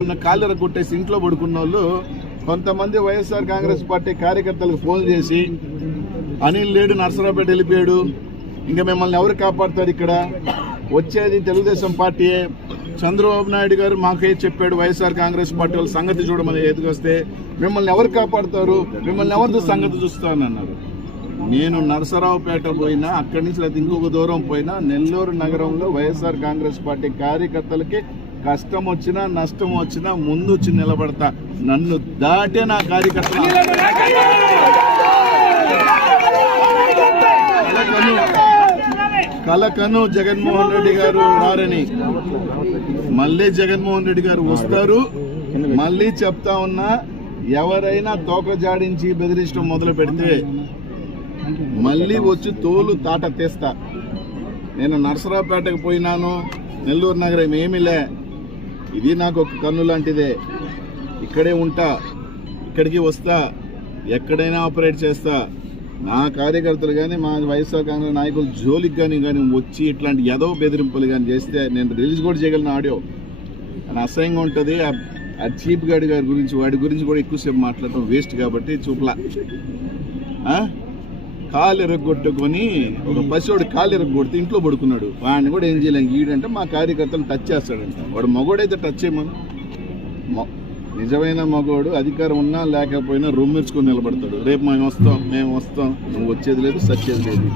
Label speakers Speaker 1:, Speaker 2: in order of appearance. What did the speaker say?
Speaker 1: ఉన్న కాళ్ళెర కొట్టేసి ఇంట్లో పడుకున్న వాళ్ళు కొంతమంది వైఎస్ఆర్ కాంగ్రెస్ పార్టీ కార్యకర్తలకు ఫోన్ చేసి అనిల్ లేడు నర్సరావుపేట వెళ్ళిపోయాడు ఇంకా మిమ్మల్ని ఎవరు కాపాడుతారు ఇక్కడ? వచ్చేది తెలుగుదేశం పార్టీయే. చంద్రబాబు నాయుడు గారు మాకే చెప్పాడు వైఎస్ఆర్ కాంగ్రెస్ పార్టీ వాళ్ళ సంగతి చూడమని ఎదుకొస్తే మిమ్మల్ని ఎవరు కాపాడుతారు? మిమ్మల్ని ఎవరితో సంగతి చూస్తానన్నారు నేను నరసరావుపేట పోయినా అక్కడి నుంచి లేదా ఇంకొక దూరం పోయినా నెల్లూరు నగరంలో వైఎస్ఆర్ కాంగ్రెస్ పార్టీ కార్యకర్తలకి కష్టం వచ్చినా నష్టం వచ్చినా ముందు వచ్చి నిలబడతా. నన్ను దాటే నా కార్యకర్తలు కలకను. జగన్మోహన్ రెడ్డి గారు రారని. మళ్ళీ జగన్మోహన్ రెడ్డి గారు వస్తారు. మళ్ళీ చెప్తా ఉన్నా ఎవరైనా తోక జాడించి బెదిరించడం మొదలు పెడితే మళ్ళీ వచ్చి తోలు తాట తీస్తా. నేను నర్సరావుపేటకు పోయినాను నెల్లూరు నగరం ఏమీ లే. ఇది నాకు ఒక కన్ను లాంటిదే. ఇక్కడే ఉంటా ఇక్కడికి వస్తా ఎక్కడైనా ఆపరేట్ చేస్తా. నా కార్యకర్తలు కానీ మా వైఎస్ఆర్ కాంగ్రెస్ నాయకులు జోలికి కానీ కానీ వచ్చి ఇట్లాంటి ఎదవ బెదిరింపులు కానీ చేస్తే నేను రిలీజ్ కూడా చేయగలను ఆడియో. అని అసహ్యంగా ఉంటుంది. ఆ- చీప్ గాడి గారి గురించి వాడి గురించి కూడా ఎక్కువసేపు మాట్లాడటం వేస్ట్ కాబట్టి చూపలా. కాలు ఎరగొట్టుకొని ఒక పసివాడు కాలు ఎరగొడితే ఇంట్లో పడుకున్నాడు. వాడిని కూడా ఏం చేయలేం. ఈడంటే మా కార్యకర్తలు టచ్ చేస్తాడంట. వాడు మగోడైతే టచ్ చేయమను. మొ- నిజమైన మగోడు అధికారం ఉన్నా లేకపోయినా రొమ్మిర్చుకొని నిలబడతాడు. రేపు మేము వస్తాం మేము వస్తాం. నువ్వు వచ్చేది లేదు సచ్చేది లేదు.